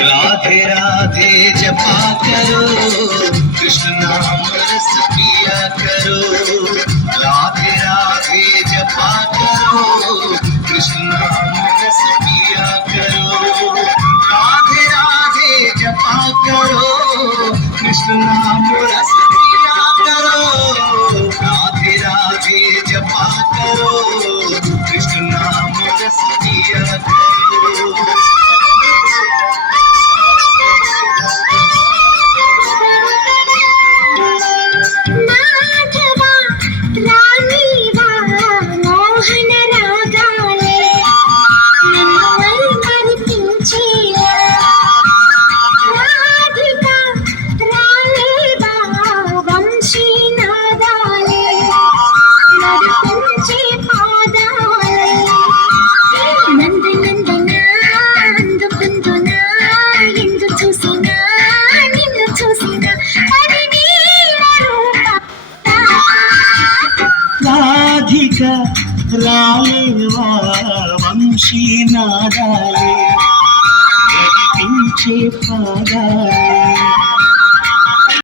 राधे राधे जपा करो, कृष्ण नाम रस पिया करो। राधे राधे जपा करो, कृष्ण नाम रस पिया करो। राधे राधे जपा करो, कृष्ण नाम रस पिया करो। राधे राधे जपा करो, कृष्ण नाम रस पिया करो। రాధిక రాలేవా వంశీ నాదాలే నడిపించే పాదాలే